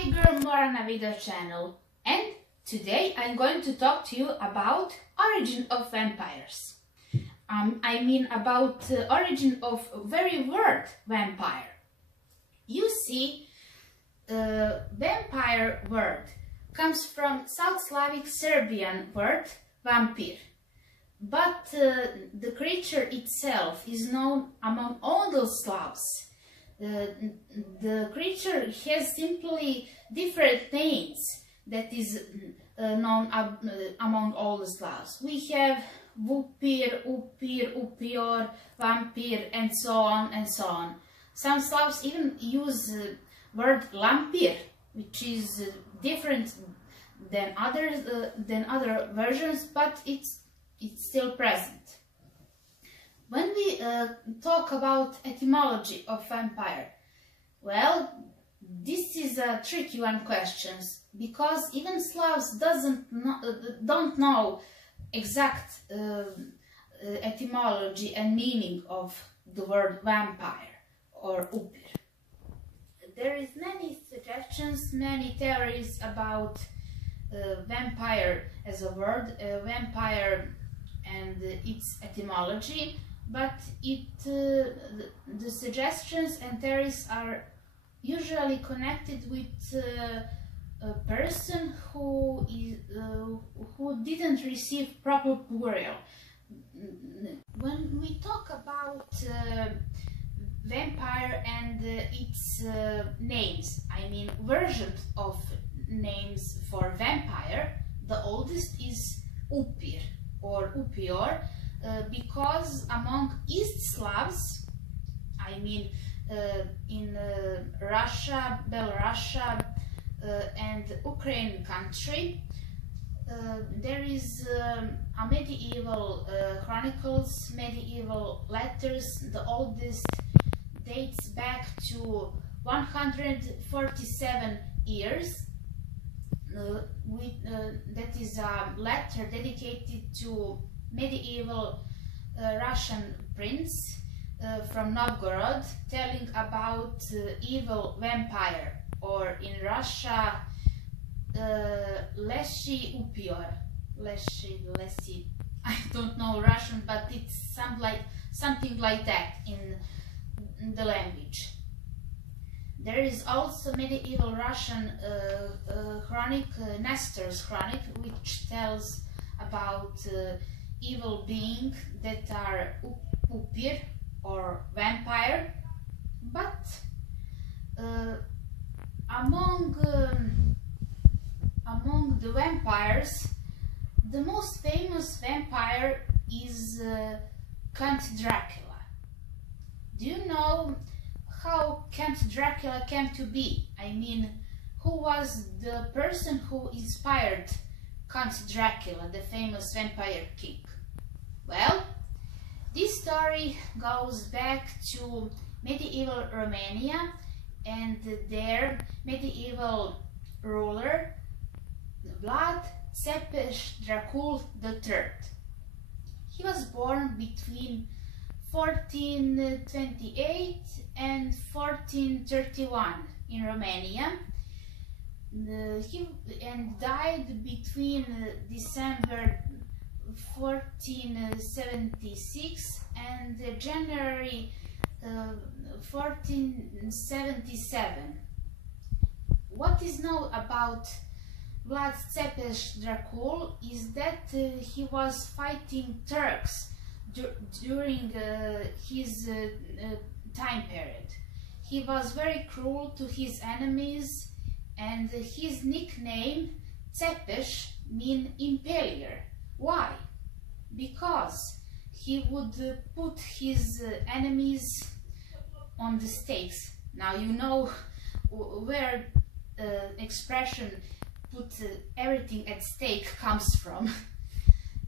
happy girl Morana video channel, and today I'm going to talk to you about origin of vampires. I mean about origin of very word vampire. You see, vampire word comes from South Slavic Serbian word vampir, but the creature itself is known among all those Slavs. The creature has simply different names that is known among all the Slavs. We have Vupir, Upir, Upior, Vampir, and so on and so on. Some Slavs even use word Lampir, which is different than other versions, but it's still present. When we talk about etymology of vampire, well, this is a tricky one question, because even Slavs don't know exact etymology and meaning of the word vampire or upir. There is many suggestions, many theories about vampire as a word, vampire and its etymology. But the suggestions and theories are usually connected with a person who didn't receive proper burial. When we talk about vampire and its names, I mean versions of names for vampire, the oldest is Upir or Upior. Because among East Slavs, I mean in Russia, Belarus and Ukraine country, there is a medieval chronicles, medieval letters. The oldest dates back to 147 years. That is a letter dedicated to medieval Russian prince from Novgorod, telling about evil vampire, or in Russia Leshi Upior. Leshi, I don't know Russian, but it's something like that in the language. There is also medieval Russian chronic, Nestor's chronic, which tells about evil beings that are upir or vampire, but among the vampires, the most famous vampire is Count Dracula. Do you know how Count Dracula came to be? I mean, who was the person who inspired Count Dracula, the famous vampire king? Well, this story goes back to medieval Romania and their medieval ruler, Vlad Tzepes Dracul III. He was born between 1428 and 1431 in Romania, and died between December 1476 and January 1477. What is known about Vlad Tzepes Dracul is that he was fighting Turks during his time period. He was very cruel to his enemies, and his nickname Tzepes means impaler. Why? Because he would put his enemies on the stakes. Now you know where expression "put everything at stake" comes from.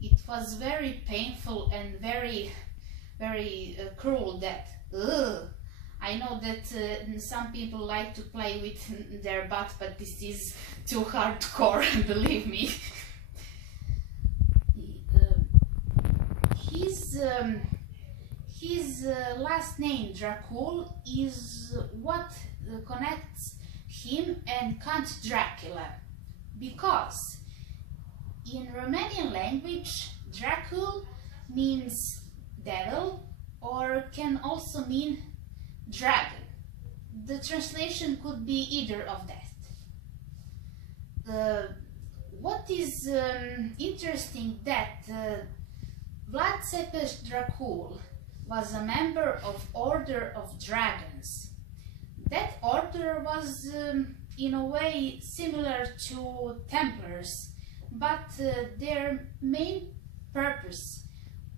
It was very painful and very cruel death. I know that some people like to play with their butt, but this is too hardcore, believe me. His last name, Dracul, is what connects him and Count Dracula, because in Romanian language Dracul means devil or can also mean dragon. The translation could be either of that. What is interesting that Vlad Țepeș Dracul was a member of Order of Dragons. That order was in a way similar to Templars, but their main purpose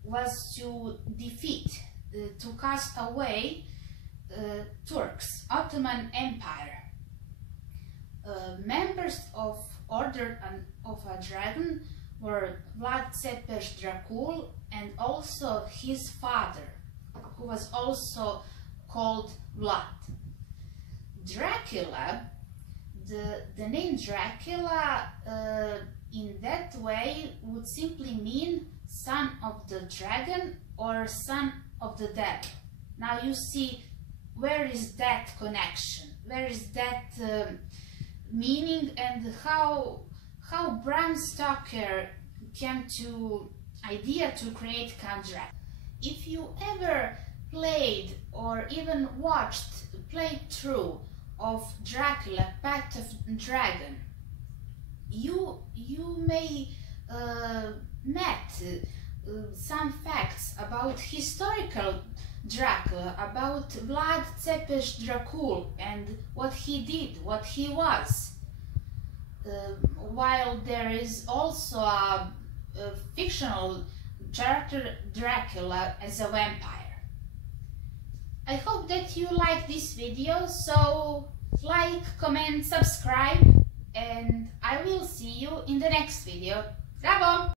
was to defeat, to cast away Turks, Ottoman Empire. Members of Order of a Dragon were Vlad Țepeș Dracul and also his father, who was also called Vlad. Dracula, the name Dracula in that way would simply mean son of the dragon or son of the devil. Now you see, where is that connection? Where is that meaning, and how Bram Stoker came to idea to create Count Dracula? If you ever played or even watched playthrough of Dracula, Path of Dragon, you may met some facts about historical Dracula, about Vlad Țepeș Dracul and what he did, what he was. While there is also a fictional character Dracula as a vampire. I hope that you like this video, so like, comment, subscribe, and I will see you in the next video. Bravo!